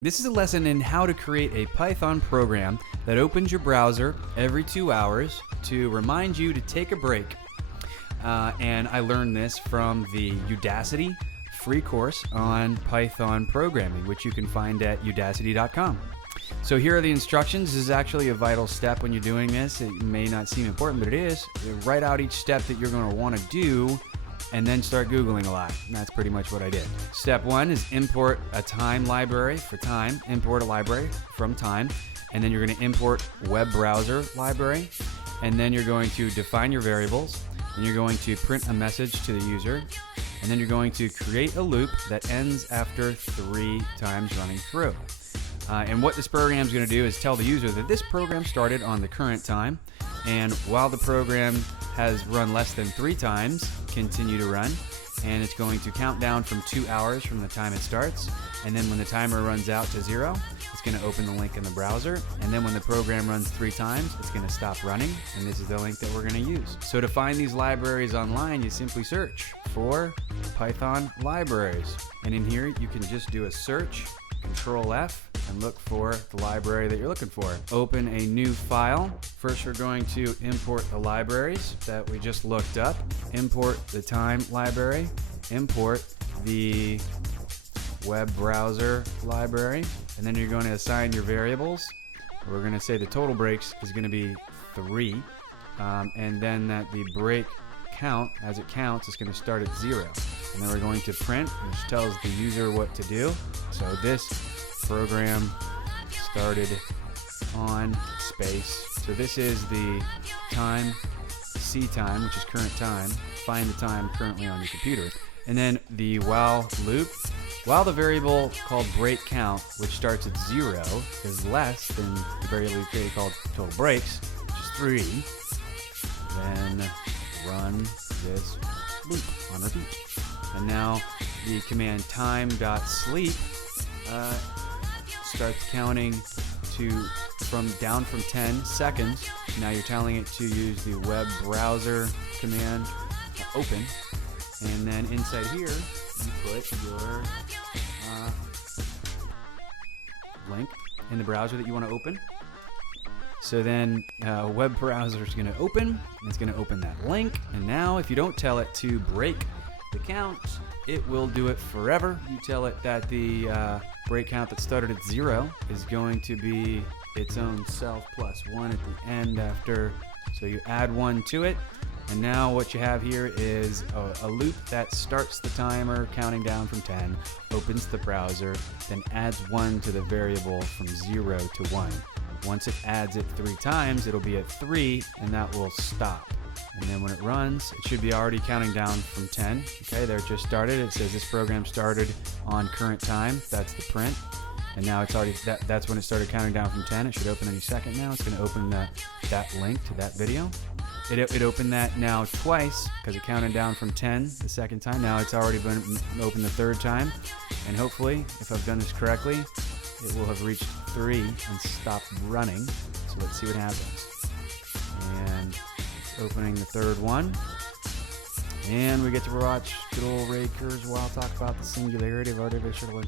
This is a lesson in how to create a Python program that opens your browser every 2 hours to remind you to take a break. And I learned this from the Udacity free course on Python programming, which you can find at udacity.com. So here are the instructions. This is actually a vital step when you're doing this. It may not seem important, but it is. Write out each step that you're going to want to do and then start Googling a lot. And that's pretty much what I did. Step one is import a time library for time. Import a library from time. And then you're going to import web browser library. And then you're going to define your variables. And you're going to print a message to the user. And then you're going to create a loop that ends after 3 times running through. And what this program is going to do is tell the user that this program started on the current time. And while the program has run less than 3 times, continue to run, and it's going to count down from 2 hours from the time it starts, and then when the timer runs out to 0, it's going to open the link in the browser, and then when the program runs 3 times, it's going to stop running, and this is the link that we're going to use. So to find these libraries online, you simply search for Python libraries, and in here you can just do a search, Control F, and look for the library that you're looking for. Open a new file. First, we're going to import the libraries that we just looked up. Import the time library. Import the web browser library. And then you're going to assign your variables. We're going to say the total breaks is going to be 3. And then that the break count, as it counts, is going to start at 0. And then we're going to print, which tells the user what to do. So this program started on space. So this is the time, C time, which is current time. Find the time currently on your computer. And then the while loop. While the variable called break count, which starts at 0, is less than the variable we created called total breaks, which is 3, then run this loop on repeat. And now the command time.sleep starts counting down from 10 seconds. Now you're telling it to use the web browser command open, and then inside here you put your link in the browser that you want to open. So then web browser is going to open, and it's going to open that link. And now if you don't tell it to break the count, it will do it forever. You tell it that the break count that started at 0 is going to be its own self plus 1 at the end after. So you add 1 to it. And now what you have here is a loop that starts the timer counting down from 10, opens the browser, then adds 1 to the variable from 0 to 1. Once it adds it 3 times, it'll be at 3, and that will stop. And then when it runs, it should be already counting down from 10. Okay, there it just started. It says this program started on current time. That's the print. And now it's already, that's when it started counting down from 10. It should open any second now. It's going to open that link to that video. It opened that now twice because it counted down from 10 the second time. Now it's already been opened the 3rd time. And hopefully, if I've done this correctly, it will have reached 3 and stopped running. So let's see what happens. And it's opening the 3rd one. And we get to watch good old Ray Kurzweil talk about the singularity of artificial